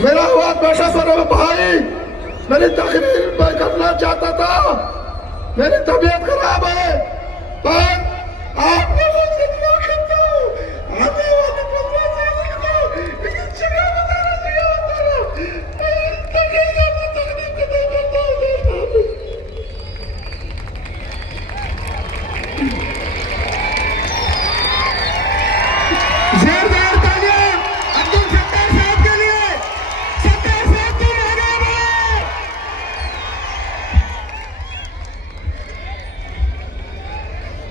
मेरा हाथ बैठा सर भाई, मेरी तकरीर मैं करना चाहता था, मेरी तबीयत खराब है, पर आप लोगों से दुआ करता हूँ, आने वाले लेकिन जगह बताना चाहिए जोरदार तालियां अब्दुल सत्तार साहब के लिए। सत्तार साहब तुम आगे बढ़ो।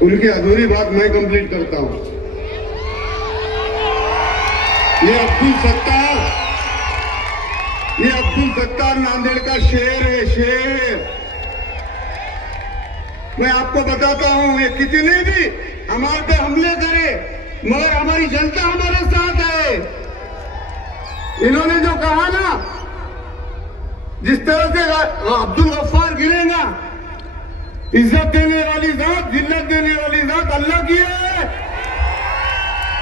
उनकी अधूरी बात मैं कंप्लीट करता हूं। ये अब्दुल सत्तार नांदेड़ का शेर है, शेर। मैं आपको बताता हूं, ये कितने भी हमारे पे हमले करे मगर हमारी जनता हमारे साथ है। इन्होंने जो कहा ना, जिस तरह से अब्दुल गफ्फार गिरेगा, इज्जत देने वाली जात, जिल्लत देने वाली जात अल्लाह की है।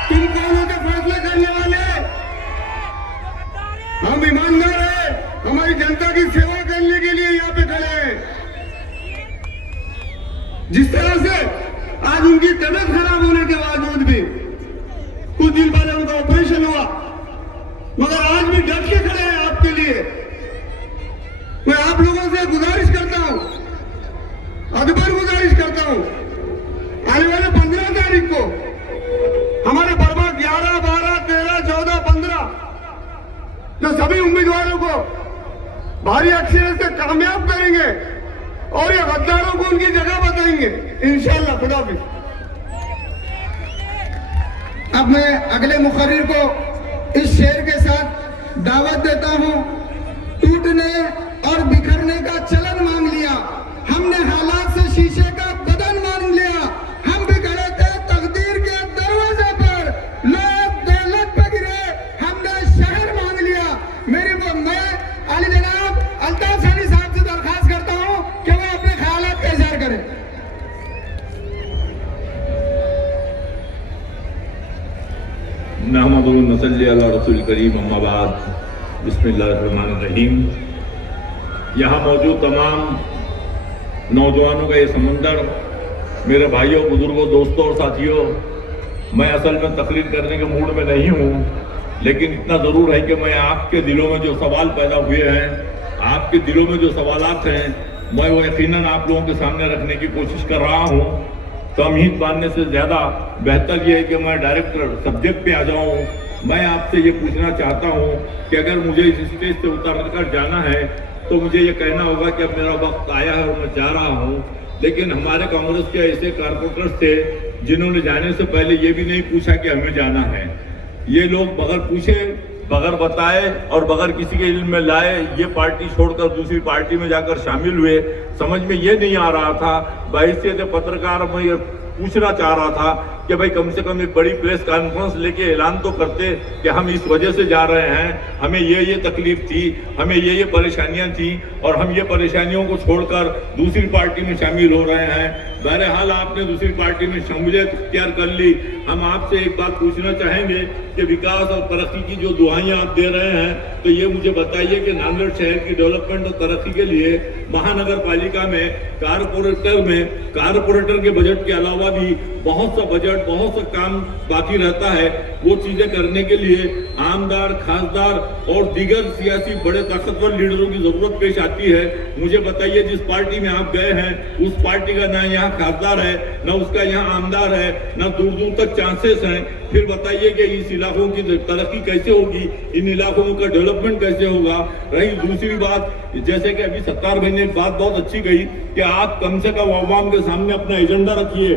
तुम कौन होते फैसले करने वाले? हम ईमानदार हैं, हमारी जनता की सेवा करने के लिए यहाँ पे खड़े हैं। जिस तरह से आज उनकी तबीयत खराब होने के बावजूद भी, कुछ दिन पहले उनका ऑपरेशन हुआ, मगर आज भी डट के खड़े हैं आपके लिए। मैं आप लोगों से गुजारिश करता हूं, अदबर गुजारिश करता हूं, आने वाले 15 तारीख को हमारे बर्मा 11, 12, 13, 14, 15 जो सभी उम्मीदवारों को भारी अक्षर से कामयाब करेंगे और ये गद्दारों को उनकी जगह बताएंगे इंशाअल्लाह। खुदाफिज। अब मैं अगले मुखर्रिर को इस शेर के साथ दावत देता हूं। टूटने और बिखरने का चलन मांग लिया, हमने हालात से शीशे का बदन मांग लिया। हम भी खड़े थे तकदीर के दरवाजे पर, लोग दौलत पे गिरे, हमने शहर मांग लिया। मैं अली जनाब अल्ताफ सानी साहब से दरखास्त करता हूं कि वो अपने ख्यालात का इजहार करें। नहमदुहु व नसल्ली अला रसूल करीम, अम्मा बाद, बिस्मिल्लाहिर्रहमानिर्रहीम। यहाँ मौजूद तमाम नौजवानों का ये समंदर, मेरे भाइयों, बुजुर्गों, दोस्तों और साथियों, मैं असल में तकरीर करने के मूड में नहीं हूँ, लेकिन इतना ज़रूर है कि मैं आपके दिलों में जो सवाल पैदा हुए हैं, आपके दिलों में जो सवालात हैं, मैं वो यकीनन आप लोगों के सामने रखने की कोशिश कर रहा हूँ। तमहीद बांधने से ज़्यादा बेहतर ये है कि मैं डायरेक्ट सब्जेक्ट पे आ जाऊँ। मैं आपसे ये पूछना चाहता हूँ कि अगर मुझे इस स्टेज से उतर कर जाना है तो मुझे ये कहना होगा कि अब मेरा वक्त आया है और मैं जा रहा हूँ। लेकिन हमारे कांग्रेस के ऐसे कारपोरेटर्स थे जिन्होंने जाने से पहले ये भी नहीं पूछा कि हमें जाना है। ये लोग बगैर पूछे, बगैर बताए और बगैर किसी के इल्म में लाए ये पार्टी छोड़कर दूसरी पार्टी में जाकर शामिल हुए। समझ में ये नहीं आ रहा था। बहैसियत पत्रकार मैं ये पूछना चाह रहा था कि भाई कम से कम एक बड़ी प्रेस कॉन्फ्रेंस लेके ऐलान तो करते कि हम इस वजह से जा रहे हैं, हमें ये तकलीफ थी, हमें ये परेशानियां थी और हम ये परेशानियों को छोड़कर दूसरी पार्टी में शामिल हो रहे हैं। बहरहाल आपने दूसरी पार्टी में शमूलियत इख्तियार कर ली। हम आपसे एक बात पूछना चाहेंगे कि विकास और तरक्की की जो दुआएं आप दे रहे हैं, तो ये मुझे बताइए कि नांदेड़ शहर की डेवलपमेंट और तरक्की के लिए महानगर पालिका में कारपोरेटर के बजट के अलावा भी बहुत सा बजट, बहुत सा काम बाकी रहता है। वो चीजें करने के लिए आमदार, खासदार और दीगर सियासी बड़े ताकतवर लीडरों की जरूरत पेश आती है। मुझे बताइए, जिस पार्टी में आप गए हैं उस पार्टी का ना यहाँ खासदार है, ना उसका यहाँ आमदार है, ना दूर दूर तक चांसेस हैं। फिर बताइए कि इस इलाकों की तरक्की कैसे होगी, इन इलाकों का डेवलपमेंट कैसे होगा। रही दूसरी बात, जैसे कि अभी सत्तार भाई ने एक बात बहुत अच्छी कही कि आप कम से कम अवाम के सामने अपना एजेंडा रखिए।